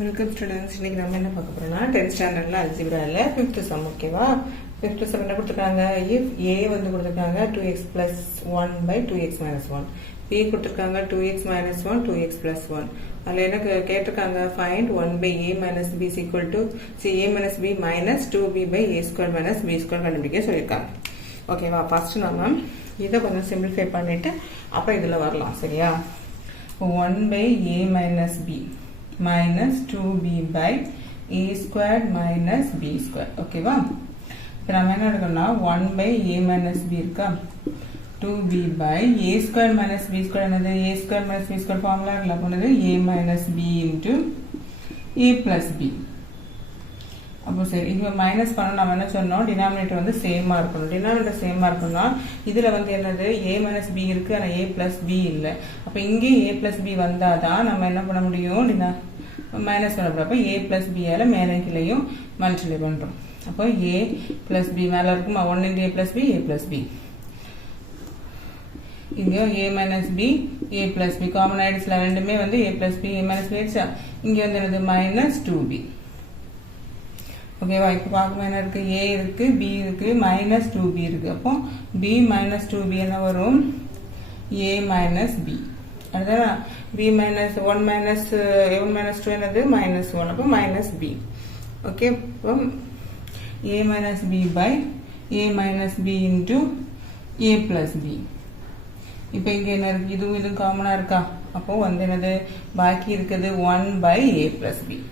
Welcome students. இன்னைக்கு நம்ம என்ன பார்க்க போறோம்னா 10th ஸ்டாண்டர்ட்ல அல்ஜிப்ரால 5th சம். ஓகேவா? 5th சம் என்ன கொடுத்துருக்காங்க? if a வந்து கொடுத்துருக்காங்க 2x plus 1 by 2x minus 1, b கொடுத்துருக்காங்க 2x minus 1 2x plus 1. அதில் என்ன கேட்டிருக்காங்க? find 1 by a minus b is equal to a minus b minus 2b by a square minus b square கண்டுபிடிக்க சொல்லியிருக்காங்க. ஓகேவா? First நம்ம இதை கொஞ்சம் சிம்பிளிஃபை பண்ணிட்டு அப்புறம் இதில் வரலாம். சரியா? 1 by a minus b minus 2b by a squared minus b squared. ஓகேவா? இப்போ நம்ம என்ன எடுக்கணும்னா 1 by a minus b இருக்கா, 2b by a squared minus b squared என்னது? a squared minus b squared formula இல்லை போனது a minus b into a plus b. அப்போ சரி, இங்கே மைனஸ் பண்ண நம்ம என்ன சொன்னோம்? டினாமினேட்டர் வந்து சேமாக இருக்கணும். டினாமினேட்டர் சேமாக இருக்கணும்னா இதில் வந்து என்னது? a மைனஸ் b இருக்குது, ஆனால் a ப்ளஸ் b இல்லை. அப்போ இங்கே a ப்ளஸ் b வந்தால் தான் நம்ம என்ன பண்ண முடியும்? மைனஸ் பண்ணப்போ a ப்ளஸ் பியால் மேலே கீழையும் மல்டிப்ளை பண்ணுறோம். அப்போ a ப்ளஸ் b மேலே இருக்குமா? 1 into a plus b a plus b. இங்கே a minus b a plus b common ஆயிடுச்சுல, ரெண்டுமே வந்து a plus b a minus b ஆயிடுச்சா? இங்கே வந்து என்னது? Minus 2b. ஓகேவா? இப்போ பார்க்கும்போது என்ன இருக்குது? a இருக்குது, b இருக்குது, மைனஸ் 2b இருக்குது. அப்போ b மைனஸ் 2b என்ன வரும்? a minus b. அதுதான் b மைனஸ் 1 மைனஸ் 1 மைனஸ் 2 என்னது? மைனஸ் 1. அப்போ மைனஸ் b. ஓகே, இப்போ a minus b by a minus b into a plus b. இப்போ இங்கே என்ன இருக்குது? இதுவும் காமனாக இருக்கா? அப்போ வந்து என்னது? பாக்கி இருக்குது 1 by a plus b.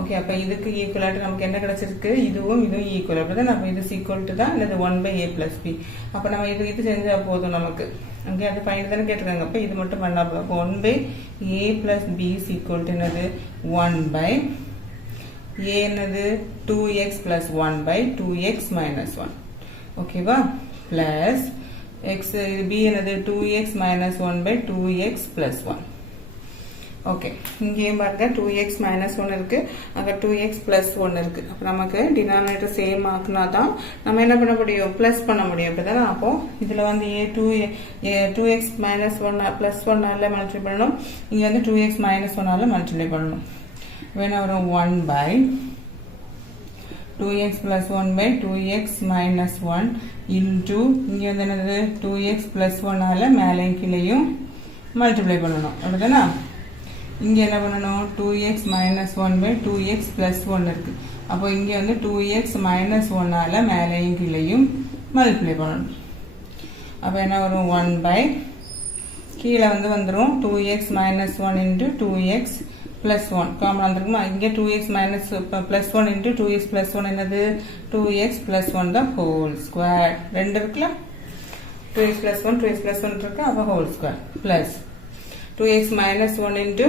Okay, அப்போ இதுக்கு ஈக்குவலாட்டு நமக்கு என்ன கிடச்சிருக்கு? இதுவும் ஈக்குவல். அப்படி தான் நம்ம இது ஈக்குவல் டு தான் என்னது? 1 பை a ப்ளஸ் b. அப்போ நம்ம இது செஞ்சால் போதும் நமக்கு. ஓகே, அது ஃபைன் தானே கேட்டிருக்காங்க. அப்போ இது மட்டும் பண்ணலாம். அப்போ 1 by a plus b is equal to என்னது? 1 பை a என்னது? 2x plus 1 by 2x minus 1. ஓகேவா? ப்ளஸ் x இது b என்னது? 2x minus 1 by 2x plus 1. Okay, இங்கேயும் பாருங்க 2x மைனஸ் 1 இருக்கு, அங்கே 2x பிளஸ் 1 இருக்கு. அப்போ நமக்கு டினாமினேட்டர் சேம் ஆக்குனா தான் நம்ம என்ன பண்ண முடியும்? பிளஸ் பண்ண முடியும். அப்படிதானே? அப்போ இதில் வந்து 2x மைனஸ் 1 பிளஸ் 1ஆல மல்டிப்ளை பண்ணணும், இங்கே வந்து 2x மைனஸ் 1ஆல மல்டிப்ளை பண்ணணும். வேணா வரும் 1 by 2x plus 1 by 2x minus 1 into இங்கே வந்து என்னது? 2x பிளஸ் 1ஆல மேலேயும் கீழையும் மல்டிப்ளை பண்ணணும். அப்படிதானே? இங்கே என்ன பண்ணணும்? 2x minus 1 by 2x plus 1 இருக்கு. அப்போ இங்கே வந்து 2x மைனஸ் 1ஆல மேலேயும் கீழையும் மல்டிப்ளை பண்ணணும். அப்போ என்ன வரும்? 1 பை கீழே வந்து வந்துடும் 2x minus 1 into 2x plus 1 common வந்துருக்குமா? இங்கே 2x minus plus 1 into 2x plus 1 என்னது? 2x ப்ளஸ் 1 தான் ஹோல் ஸ்கொயர். ரெண்டு இருக்குல்ல, 2x ப்ளஸ் 1 2x ப்ளஸ் 1 இருக்கு. அப்போ whole square plus 2x minus 1 into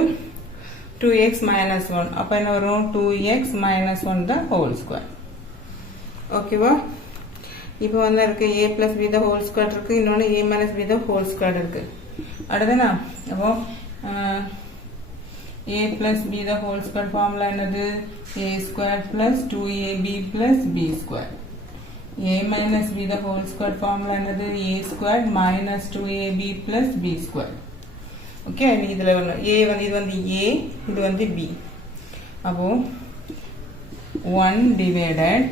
2x minus 1. அப்போ என்ன வரும்? 2x minus 1 the whole square. ஓகேவா? இப்போ வந்து இருக்கு a plus b the whole square இருக்கு, இன்னொன்று a minus b the whole square இருக்கு. அடுத்தனா அப்போ a plus b the whole square formula என்னது? a square plus 2ab plus b square. a minus b the whole square formula என்னது? a square minus 2ab plus b square. Okay, இதில் a வந்து இது வந்து a, இது வந்து b. அப்போ 1 divided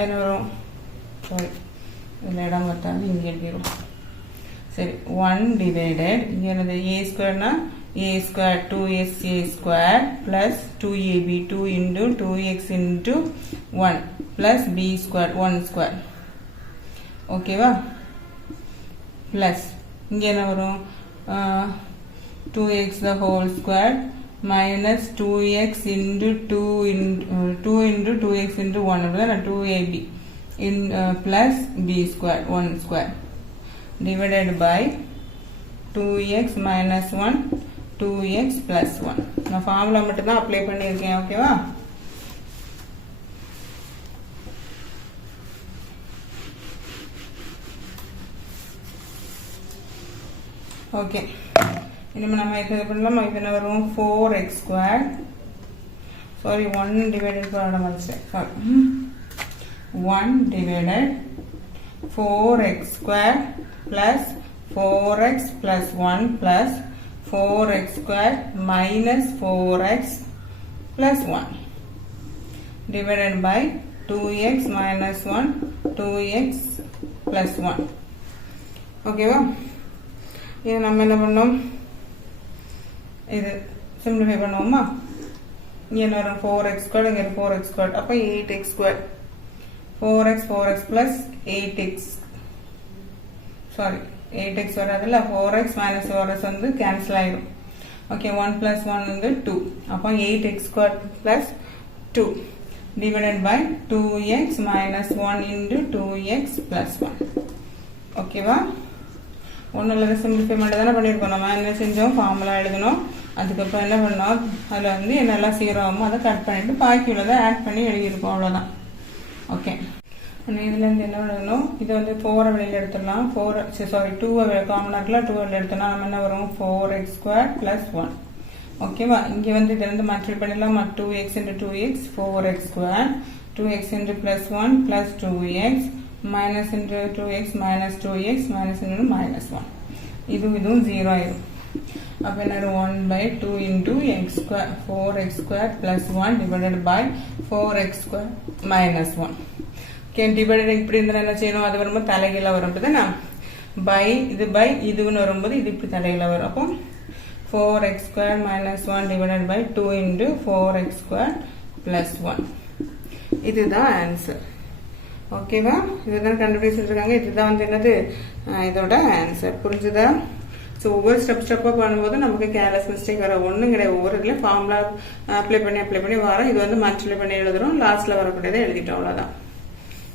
என்ன வரும்? சாரி, இதில் இடம் பார்த்தாலும் இங்கே எழுதிடும். சரி, 1 டிவைடட் இங்கே என்னது? a ஸ்கொயர்னா a square 2sa square plus 2ab 2 into 2x into 1 plus b square 1 square. ஓகேவா? ப்ளஸ் இங்கே என்ன வரும்? 2x the whole square minus 2x into 2 into 2x into 1 அப்படிதான் 2ab in plus b square 1 square divided by 2x minus 1 2x plus 1. நான் formula மட்டும் தான் apply பண்ணியிருக்கேன். ஓகேவா? ஓகே, இனிமேல் நம்ம இது பண்ணலாம். இப்போ என்ன வரும்? 4x ஸ்கொயர், சாரி 1 டிவைடட் பண்ண வந்துச்சேன், sorry 1 divided 4x square plus 4x plus 1 plus 4x square minus 4x plus 1 divided by 2x minus 1 2x plus 1. ஓகேவா? இது நம்ம என்ன பண்ணோம், இது சிம்பிளிஃபை பண்ணுவோமா? இங்கே என்ன வரும் 4x squared, இங்கே 4x squared, அப்போ 8x squared, 4x plus 8x, sorry 8x வராதுல்ல, 4x minus 4x வந்து கேன்சல் ஆயிடும். ஓகே, 1 plus 1 வந்து 2, அப்போ 8x squared plus 2 divided by 2x minus 1 into 2x plus 1. ஓகேவா? ஒன்றும் இல்லை, சிம்பிளிஃபை மட்டும் தானே பண்ணியிருக்கோம். நம்ம என்ன செஞ்சோம், ஃபார்முலா எழுதணும், அதுக்கப்புறம் என்ன பண்ணோம், அதில் வந்து என்னெல்லாம் ஜீரோ ஆகுமோ அதை கட் பண்ணிவிட்டு பாக்கி உள்ளதை ஆட் பண்ணி எழுதியிருக்கோம், அவ்வளோதான். ஓகே, இதுலேருந்து என்ன எழுதணும், இதை வந்து 4 வெளியில் எடுத்துடலாம், 2 காமனாக இருக்கலாம், 2 வெளியில் எடுத்தோம்னா நம்ம என்ன வரும் 4x squared plus 1. ஓகேவா? இங்கே வந்து இதை வந்து மல்டிப்ளை பண்ணிடலாம், 2x into 2x 4x squared, 2x into plus 1 plus 2x minus into 2x minus 2x minus into minus 1. இதுவும் 0 ஆயிடும். அப்போ என்ன 1 by 2 into x square 4x square plus 1 divided by 4x square minus 1. Okay, divided இப்படி இருந்தால் என்ன செய்யணும், அது வரும்போது தலைகீழ வரும். அப்படிதானே? பை இது பை இதுன்னு வரும்போது இது இப்படி தலைகீழ வரும். அப்போ 4x square minus 1 divided by 2 into 4x square plus 1. இதுதான் ஆன்சர். ஓகேவா? இதுதான் கண்டுபிடிச்சிருக்காங்க. இதுதான் வந்து என்னது, இதோட ஆன்சர். புரிஞ்சுதா? ஸோ ஒவ்வொரு ஸ்டெப்பாக பண்ணும்போது நமக்கு கேர்லெஸ் மிஸ்டேக் வர ஒன்றும் கிடையாது. ஒவ்வொரு இதுலேயும் ஃபார்முலா அப்ளை பண்ணி வரோம். இது வந்து மல்டிப்ளை பண்ணி எழுதுறோம், லாஸ்ட்டில் வரக்கூடியதை எழுதிட்டோம், அவ்வளோதான்.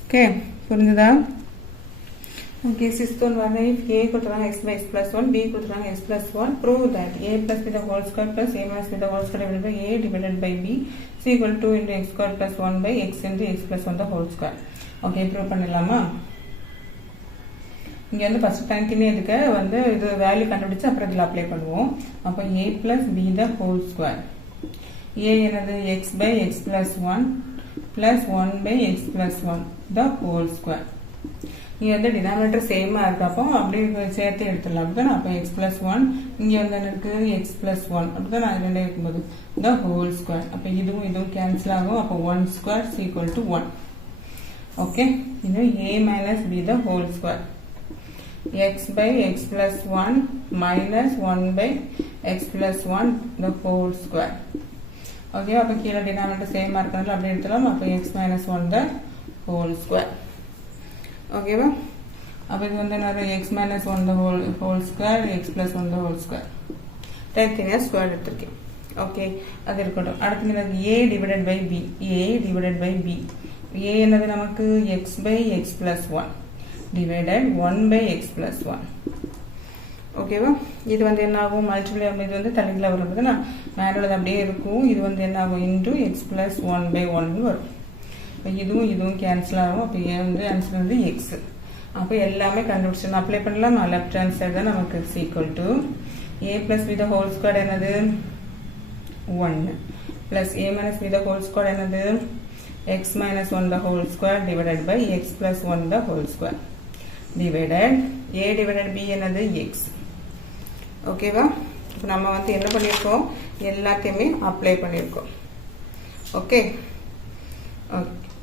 ஓகே, புரிஞ்சுதா? ஓகே, சிக்ஸ்த் ஒன் வரேன். இஃப் ஏ கொடுத்துறாங்க x by x plus 1, b கொடுத்துறாங்க x plus 1, prove that a plus b the whole square plus a minus b the whole square divided by a divided by b is equal to 2 into x square plus 1 by x into x plus 1 the whole square. Okay, prove பண்ணிடலாமா? இங்கே வந்து first தனித்தனி இதுக்கு வந்து இது value கண்டுபிடிச்சு அப்புறம் இதில் அப்ளை பண்ணுவோம். அப்போ a plus b the whole square, a என்னது x by x plus 1 plus 1 by x plus 1 the whole square. இங்கே வந்து டினாமினேட்டர் சேமாக இருக்கு, அப்போ அப்படியே சேர்த்து எடுத்துடலாம். அப்படிதான். அப்போ x plus 1 இங்கே வந்து எனக்கு x plus 1 அப்படிதான் அது ரெண்டே இருக்கும்போது the whole square. அப்போ இதுவும் கேன்சல் ஆகும். அப்போ 1 square is equal to 1. Okay, இது a minus b the whole square, x by x plus 1 minus 1 by x plus 1 the whole square. Okay, அப்போ கீழே டினாமினேட்டர் சேமாக இருக்கிறதுனால அப்படி எடுத்துலாம். அப்போ x minus 1 the whole square. ஓகேவா? அப்போ இது வந்து என்ன, x minus 1 the whole square x plus 1 the whole square தனித்தனியாக ஸ்கொயர் எடுத்திருக்கேன். ஓகே, அது இருக்கட்டும். அடுத்து எனக்கு a divided by b, a divided by b, a என்னது நமக்கு x by x plus 1 divided 1 by x plus 1. ஓகேவா? இது வந்து என்ன ஆகும், மல்டிப்ளை ஆகும். இது வந்து தலைகீழ வரும்போதுன்னா மேலே அப்படியே இருக்கும். இது வந்து என்ன ஆகும், இன்டூ எக்ஸ் பிளஸ் 1 by 1 வரும். இப்போ இதுவும் கேன்சல் ஆகும். அப்போ ஏ வந்து ஆன்சர் வந்து எக்ஸ். அப்போ எல்லாமே கண்டுபிடிச்சிடணும். அப்ளை பண்ணலாம். லெஃப்ட் ஹேண்ட் சைடு தான் நமக்கு equal to a plus b the whole square என்னது 1 plus a minus b the whole square என்னது x minus 1 the whole square divided by x plus 1 the whole square divided a divided b என்னது x. ஓகேவா? இப்போ நம்ம வந்து என்ன பண்ணியிருக்கோம், எல்லாத்தையுமே அப்ளை பண்ணியிருக்கோம். ஓகே,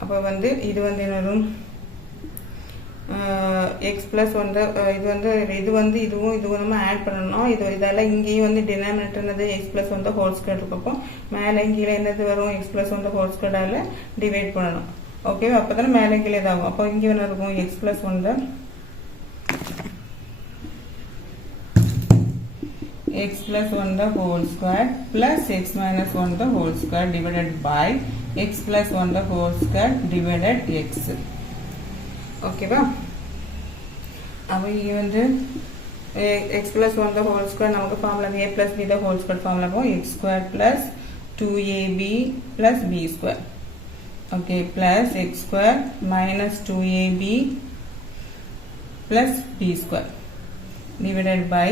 அப்போ வந்து இது வந்து என்ன எக்ஸ் ப்ளஸ் வந்து இதுவும் நம்ம ஆட் பண்ணணும். இதெல்லாம் இங்கேயும் வந்து டினாமினேட்டர் என்னது எக்ஸ் ப்ளஸ் வந்து ஹோல் ஸ்கொயர் இருக்கப்போ மேலே கீழே என்னது வரும், எக்ஸ் ப்ளஸ் வந்து ஹோல் ஸ்கொயரால் டிவைட் பண்ணணும். ஓகே, அப்போ தானே மேலே கீழே இதாகும். அப்போ இங்கே என்ன இருக்கும், எக்ஸ் ப்ளஸ் வந்து x plus 1 the whole square plus x minus 1 the whole square divided by x plus 1 the whole square divided x. ஓகேவா? அப்போ இங்கே வந்து x plus 1 the whole square நமக்கு formula a plus b the whole square formula போகும் x square plus 2ab plus b square. Okay, plus x square minus 2ab plus b square divided by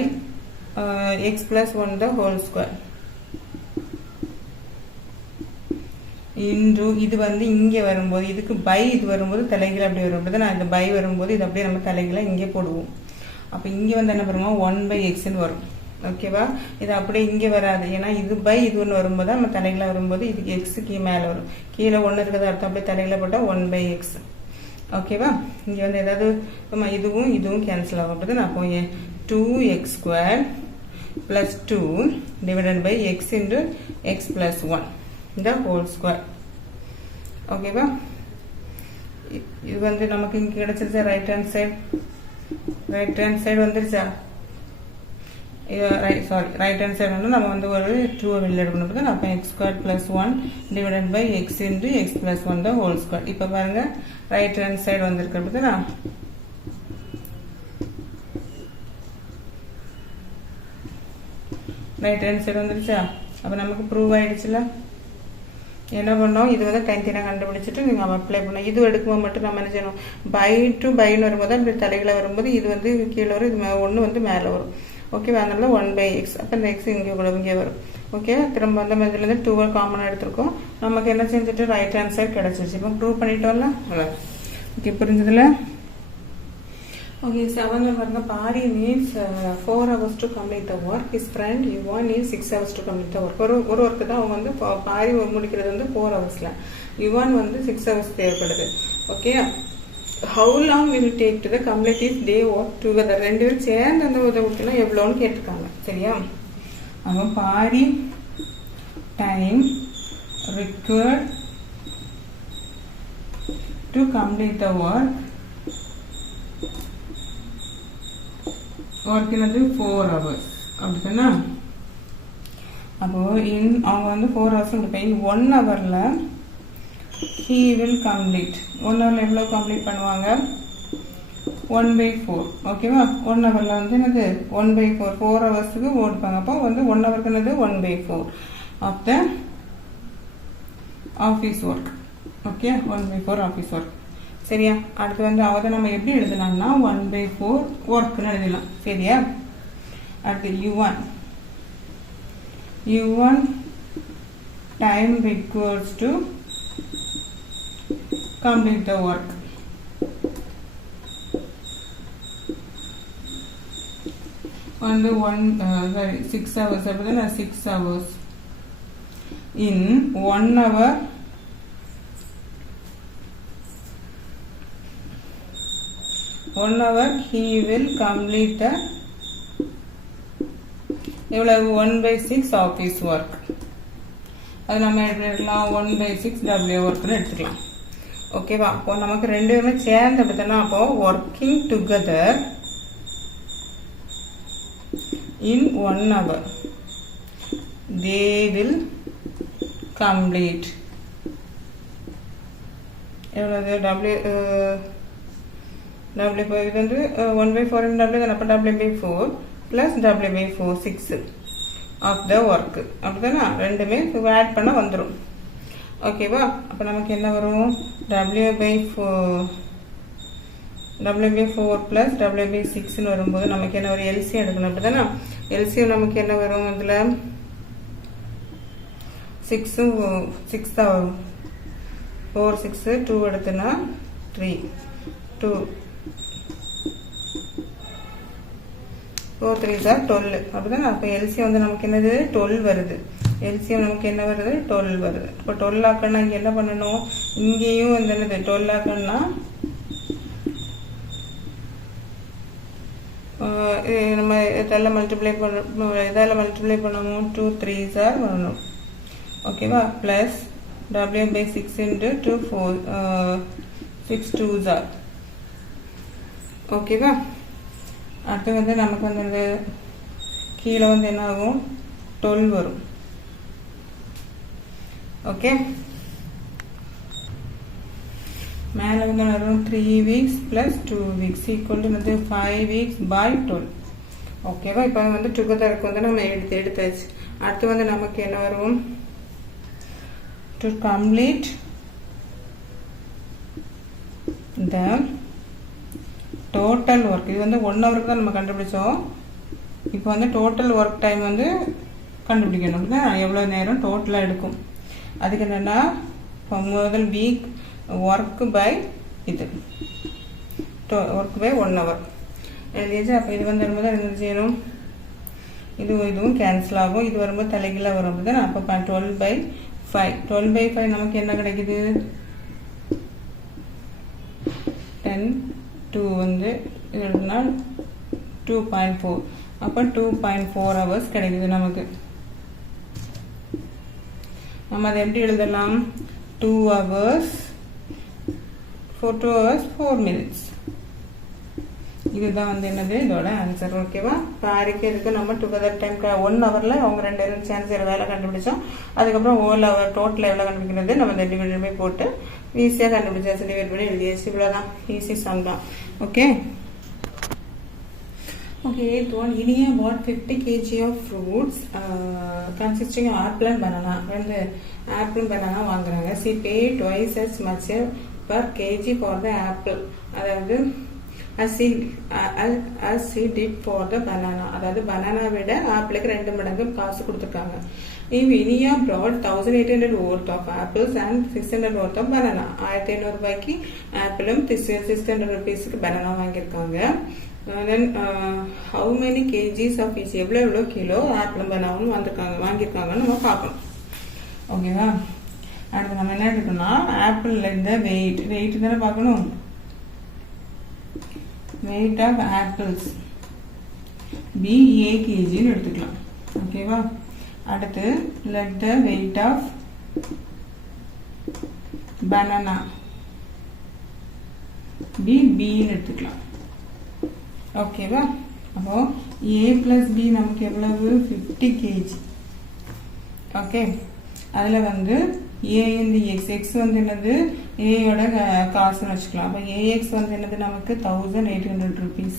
x plus 1 the whole square into இது வந்து இங்கே வரும்போது இதுக்கு by இது வரும்போது தலைகீழ அப்படி வரும். அப்படி தான் இந்த பை வரும்போது இது அப்படியே நம்ம தலைகீழ இங்கே போடுவோம். அப்போ இங்கே வந்து என்ன பண்ணுவோம், 1 by x ன்னு வரும். ஓகேவா? இது அப்படியே இங்கே வராது, ஏன்னா இது பை இது ஒன்று வரும்போது நம்ம தலைகளை வரும்போது இதுக்கு எக்ஸுக்கு மேலே வரும். கீழே ஒன்று இருக்கிறது அர்த்தம், அப்படியே தலைகளை போட்டால் 1/x. ஓகேவா? இங்கே வந்து ஏதாவது இதுவும் இதுவும் கேன்சல் ஆகும். அப்படி நான் போய் 2x² plus 2 divided by x into x plus 1 the whole square. ஓகேவா? இது வந்து நமக்கு இங்கே கிடைச்சிருச்சா ரைட் ஹேண்ட் சைடு வந்துருச்சா? ரைட் ஹேண்ட் சைடு வந்து நம்ம வந்து ஒரு 2 வெளியில் எடுக்கணும். அப்போ x² plus 1 divided by x into x plus 1 the whole square. இப்போ பாருங்க ரைட் ஹேண்ட் சைடு வந்திருக்கு. நான் ரைட் ஹேண்ட் சைடு வந்துருச்சா? அப்போ நமக்கு ப்ரூவ் ஆயிடுச்சுல. என்ன பண்ணோம், இது வந்து தனித்தனியாக கண்டுபிடிச்சிட்டு நீங்கள் அப்ளை பண்ணோம். இது எடுக்கும்போது மட்டும் நம்ம என்ன செய்யணும், பை டு பைன்னு வரும்போது இப்படி தலைகளை வரும்போது இது வந்து கீழே வரும், இது ஒன்று வந்து மேலே வரும். ஓகேவா? அதனால 1/x. அப்போ இந்த எக்ஸ் இங்கே கூட இங்கே வரும். ஓகே, திரும்ப வந்து இதுலேருந்து 2 காமனாக எடுத்திருக்கோம். நமக்கு என்ன செஞ்சுட்டு ரைட் ஹேண்ட் சைடு கிடச்சிருச்சு. இப்போ ப்ரூவ் பண்ணிட்டோம்ல. ஓகே, புரிஞ்சதுல? Okay, 7 பாருங்க. Pari needs 4 hours to complete the work. His friend Yuvan needs 6 hours to complete the work. ஒரு ஒர்க்கு தான் அவங்க வந்து பாரி முடிக்கிறது வந்து 4 ஹவர்ஸ்ல, யுவான் வந்து 6 ஹவர்ஸ் தேவைப்படுது. Okay, how long will it take to the complete if they work together? ரெண்டு பேரும் சேர்ந்து அந்த உதவிக்கெல்லாம் எவ்வளோன்னு கேட்டிருக்காங்க. சரியா? அவன் பாரி time required to complete the work ஒர்க்கினது 4 hours. அப்படின்னா அப்போ அவங்க வந்து 4 hours கொடுப்பேன். 1 hourல he will complete. 1 hourல எவ்வளோ கம்ப்ளீட் பண்ணுவாங்க? 1/4. ஓகேவா? 1 hourல வந்து என்னது 1/4. 4 ஹவர்ஸுக்கு ஓடுப்பாங்க. அப்போ வந்து 1 ஹவருக்கு என்னது 1/4 of the office work. Okay, 1/4 office work. சரியா? அடுத்து வந்து அதை நம்ம எப்படி எழுதலாம்னா 1/4 ஒர்க்னு எழுதலாம். சரியா? அடுத்து u1 time requires to complete the work. வந்து 6 hours. அப்படின்னா 6 hours in 1 hour he will complete the எவ்வளவு 1/6 ஆஃபீஸ் ஒர்க். அது நம்ம எடுத்துக்கலாம் 1/6 W ஒர்க்னு எடுத்துக்கலாம். ஓகேவா? அப்போ நமக்கு ரெண்டு பேருமே சேர்ந்து அப்படித்தானா, அப்போ working together in 1 hour they will complete எவ்வளவு W இது வந்து 1/4 W தான். அப்போ W/4 plus W/4 6 of the work. அப்படிதானா? ரெண்டுமே ஆட் பண்ண வந்துடும். ஓகேவா? அப்போ நமக்கு என்ன வரும்? W/4 plus W/6ன்னு வரும்போது நமக்கு என்ன வரும்? எல்சியம் எடுக்கணும். அப்படிதானா? எல்சியம் நமக்கு என்ன வரும்? இதில் 6 தான் வரும். 4 6 2 எடுத்துனா 3 2 4 3s are 12. அப்படிதான். அப்போ எல்சியம் வந்து நமக்கு என்னது 12 வருது. எல்சியம் நமக்கு என்ன வருது? 12 வருது. இப்போ 12 ஆக்கணும்னா இங்கே என்ன பண்ணணும்? இங்கேயும் வந்து என்னது 12 ஆக்கணும்னா நம்ம இதெல்லாம் மல்டிப்ளை பண்ணணும். 2 3s are வரணும். ஓகேவா? Plus W/6 into 2 4 6 2s are. ஓகேவா? அடுத்து வந்து நமக்கு வந்து கீழே வந்து என்ன ஆகும்? 12 வரும். ஓகே, மேலே வந்து வரும் 3 weeks plus 2 weeks equal to வந்து 5 weeks by 12. ஓகேவா? இப்போ வந்து டுகெதருக்கு வந்து நம்ம எடுத்தாச்சு. அடுத்து வந்து நமக்கு என்ன வரும்? to complete the total work. இது வந்து 1 ஹவருக்கு தான் நம்ம கண்டுபிடிச்சோம். இப்போ வந்து டோட்டல் ஒர்க் டைம் வந்து கண்டுபிடிக்கணும். அப்படின்னா எவ்வளோ நேரம் டோட்டலாக எடுக்கும். அதுக்கு என்னென்னா முதல் வீக் ஒர்க் பை இது ஒர்க் பை 1 ஹவர் எழுதியாச்சு. அப்போ இது வந்து வரும்போது என்ன செய்யணும்? இதுவும் கேன்சல் ஆகும். இது வரும்போது தலைகீழ வரும் அப்படிதான். அப்போ 12/5 12/5 நமக்கு என்ன கிடைக்குது 10 2 வந்து இது எழுதுனா 2.4 அப்போ 2.4 hours கிடைக்குது நமக்கு. நம்ம அதை எப்படி எழுதலாம் 2 hours 4 minutes. இதுதான் வந்து என்னது இதோட ஆன்சர். ஓகேவா? பாரிக்கிறதுக்கு நம்ம டுகெதர் டைம் 1 hourல அவங்க 2 பேரும் சேர்ந்து வேலை கண்டுபிடிச்சோம். அதுக்கப்புறம் ஹோல் ஹவர் டோட்டல் எவ்வளோ கண்டுபிடிக்கிறது நம்ம இந்த டிவைட் பண்ணி போட்டு ஈஸியாக கண்டுபிடிச்சாச்சு. டிவைட் பண்ணி எழுதியாச்சு. இவ்வளோதான், ஈஸி சம் தான். Okay Okay, 8th one. Inia bought 50 kg of fruits consisting of apple and banana. When the apple and banana வாங்குறாங்க, she paid twice as much per kg for the apple. அதாவது as she did for the banana. அதாவது banana விட ஆப்பிளுக்கு 2 மடங்கு காசு கொடுத்துருக்காங்க. If Inia brought 1800 worth of apples and 600 worth of banana. 1500 ரூபாய்க்கு ஆப்பிளும் 600 rupeesக்கு banana வாங்கியிருக்காங்க. Then how many kgs of each எவ்வளோ kilo ஆப்பிளும் பனானாவும் வாங்கியிருக்காங்கன்னு நம்ம பார்க்கணும். ஓகேவா? அடுத்து நம்ம என்ன எடுக்கணும்னா ஆப்பிளில் இந்த வெயிட் தானே பார்க்கணும். வெயிட் ஆஃப் ஆப்பிள்ஸ் BA kgன்னு எடுத்துக்கலாம். ஓகேவா? அடுத்து let the weight of banana BBன்னு எடுத்துக்கலாம். ஓகேவா? அப்போ A plus B நமக்கு எவ்வளவு 50 kg. ஓகே, அதில் வந்து A இந்த x வந்து என்னது A யோட காசுன்னு வச்சுக்கலாம். அப்போ AX வந்து என்னது நமக்கு 1800 rupees.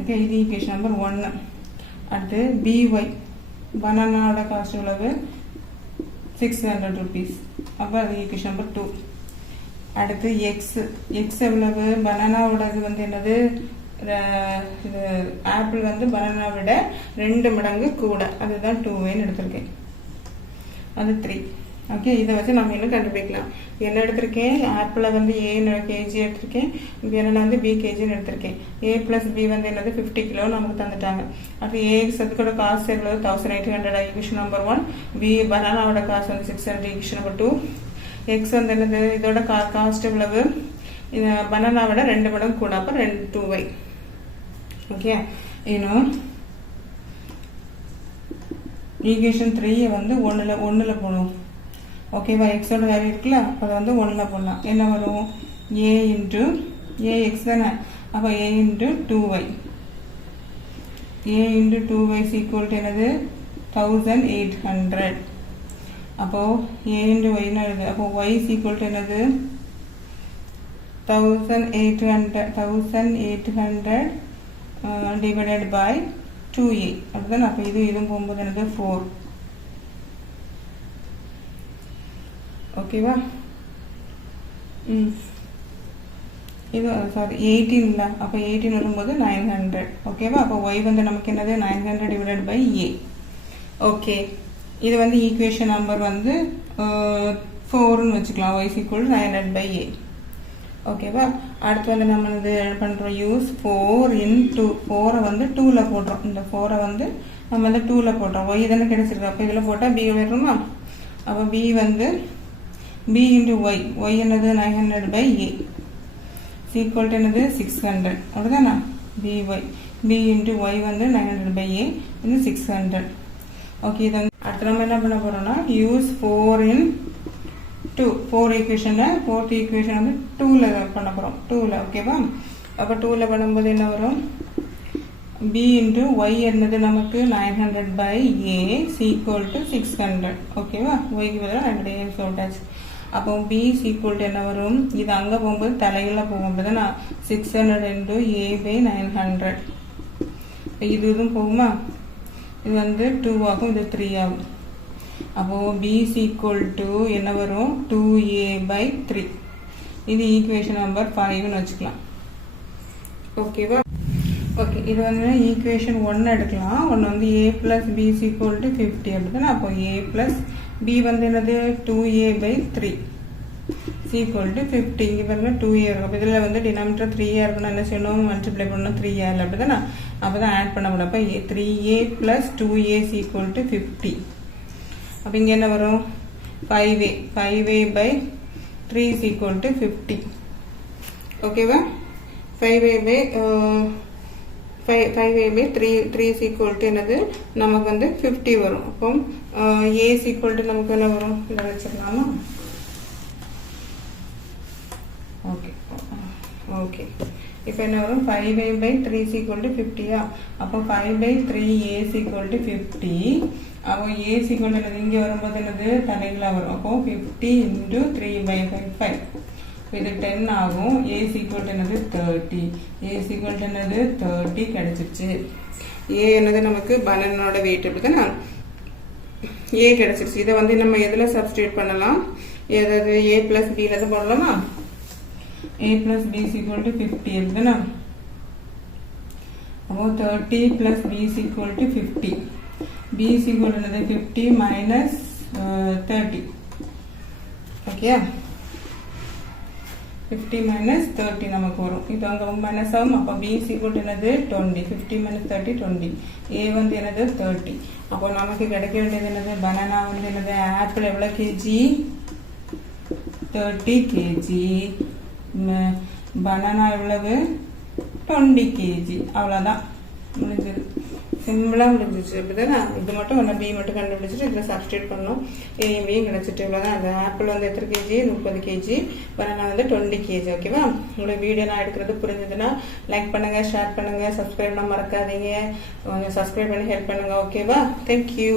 ஓகே, இது ஈக்குவேஷன் நம்பர் 1. அடுத்து BY பனானாவோட காசு எவ்வளவு 600 rupees. அப்போ அது ஈக்குவேஷன் நம்பர் 2. அடுத்து எக்ஸ் எவ்வளவு பனானாவோடது வந்து என்னது ஆப்பிள் வந்து பனானா விட 2 மடங்கு கூட, அதுதான் 2ன்னு எடுத்திருக்கேன். அது 3. ஓகே, இதை வச்சு நம்ம என்ன கண்டுபிடிக்கலாம். என்ன எடுத்திருக்கேன் ஆப்பிளை வந்து A kg எடுத்திருக்கேன், பனானா வந்து B kgன்னு எடுத்திருக்கேன். A plus B வந்து என்னது 50 கிலோ நமக்கு தந்துட்டாங்க. அப்போ AX அதுக்கூட காசு எவ்வளவு 1800 ஈக்குவேஷன் நம்பர் 1. B பனானாவோட காசு வந்து 600 ஈக்குவேஷன் நம்பர் 2. எக்ஸ் வந்து என்னது இதோட காஸ்ட் எவ்வளவு இது பனானா விட 2 மடங்கு கூட, அப்போ 2y. ஓகே, இன்னும் ஈக்குவேஷன் 3 வந்து 1ல் போடும். ஓகேவா? எக்ஸோட வேல்யூ இருக்குல்ல, அதை வந்து 1ல் போடலாம். என்ன வரும் A இன்ட்டு AX தானே, அப்போ A into 2y. A into 2y equal to என்னது 1800. அப்போ A into Y என்னது, அப்போ Y is equal to என்னது 1800 divided by 2A. அப்படிதான். அப்போ இதுவும் போகும்போது என்னது 4. ஓகேவா? இது சாரி 18 இல்லை, அப்போ 18 வரும்போது 900. ஓகேவா? அப்போ Y வந்து நமக்கு என்னது 900 divided by A. ஓகே, இது வந்து ஈக்குவேஷன் நம்பர் வந்து 4ன்னு வச்சுக்கலாம். Y equal to 900 by A. ஓகேவா? அடுத்து வந்து நம்ம இது பண்ணுறோம் யூஸ் 4 into 4 வந்து 2ல் போடுறோம். இந்த 4 வந்து நம்ம வந்து 2ல் போடுறோம். Y தானே கிடைச்சிருக்கு, அப்போ இதில் போட்டால் B வரணுமா? அப்போ B வந்து B into Y என்னது 900 by A equal to என்னது 600. அப்படிதானா? B into Y வந்து 900 by A இது 600. ஓகே, இது அடுத்து நம்ம என்ன பண்ண போறோம்னா யூஸ் 4 in 2 4 ஈக்குவேஷனை 4th ஈக்குவேஷன் வந்து 2ல் பண்ண போகிறோம். 2ல் ஓகேவா? அப்போ 2ல் பண்ணும்போது என்ன வரும் B into Y என்னது நமக்கு 900 by A equal to 600. ஓகேவா? Yக்கு பதிலாக 900 சொல்லிட்டாச்சு. அப்போ B equal to என்ன வரும், இது அங்கே போகும்போது தலையில் போகும்போது நான் 600 into A by 900. இதுவும் போகுமா? இது வந்து 2 ஆகும், இது 3 ஆகும். அப்போ B is equal to என்ன வரும் 2A by 3. இது ஈக்குவேஷன் நம்பர் 5ன்னு வச்சுக்கலாம். ஓகேவா? ஓகே, இது வந்து ஈக்குவேஷன் 1 எடுக்கலாம். 1 வந்து A plus B is equal to 50 அப்படிதானே. அப்போ A plus B வந்து என்னது 2A by 3. is equal to 50. இங்கே பாருங்க 2a இருக்கும். இதில் வந்து டினாமினேட்டர் 3a இருக்கணும், என்ன செய்யணும், மல்டிப்ளை பண்ணணும் 3a இல்லை, அப்படி தானே? அப்போ தான் ஆட் பண்ண முடியும். அப்போ 3a plus 2a is equal to 50. அப்போ இங்கே என்ன வரும், 5a by 3 is equal to 50. ஓகேவா? 5a by 3 is equal to என்னது, நமக்கு வந்து 50 வரும். அப்போ a is equal to நமக்கு என்ன வரும், இதை வச்சிடலாமா? ஓகே இப்போ என்ன வரும், 5a by 3 is equal to 50. அப்போ 5 by 3a is equal to 50. அப்போ a is equal to என்னது, இங்கே வரும்போது என்னது தலைகளாக வரும். அப்போ 50 into 3 by 5. இது 10 ஆகும். a is equal to என்னது 30. a is equal to என்னது 30 கிடைச்சிருச்சு. a என்னது நமக்கு பனானோட வெயிட், அப்படிதானே? a கிடைச்சிருச்சு. இதை வந்து நம்ம எதில் சப்ஸ்டியூட் பண்ணலாம், ஏதாவது a plus b தான் போடலாமா? a plus b is equal to 50 இருக்குதுன்னா, அப்போ 30 plus b is equal to 50. b is equal to என்னது 50 minus 30. ஓகே, 50 minus 30 நமக்கு வரும். இப்போ அங்கே மைனஸ் ஆகும். அப்போ b is equal to என்னது 20. 50 minus 30 20. a வந்து என்னது 30. அப்போ நமக்கு கிடைக்க வேண்டியது என்னது, பனானா வந்து என்னது, ஆப்பிள் எவ்வளோ கேஜி, 30 kg. பனானா எவ்வளவு, 20 kg. அவ்வளோதான், முடிஞ்சது. சிம்பிளாக முடிஞ்சிச்சு, அப்படிதானே? இது மட்டும் ஒன்று பி மட்டும் கண்டுபிடிச்சிட்டு இதில் சப்ஸ்டியூட் பண்ணணும். ஏயும் பியும் கிடச்சிட்டு இவ்வளோதான். அந்த ஆப்பிள் வந்து எத்தனை கேஜி, 30 kg. பனானா வந்து 20 kg. ஓகேவா? உங்களுக்கு வீடியோ நான் எடுக்கிறது புரிஞ்சதுன்னா லைக் பண்ணுங்கள், ஷேர் பண்ணுங்கள், சப்ஸ்கிரைப்லாம் மறக்காதீங்க. கொஞ்சம் சப்ஸ்கிரைப் பண்ணி ஹெல்ப் பண்ணுங்கள். ஓகேவா? தேங்க்யூ.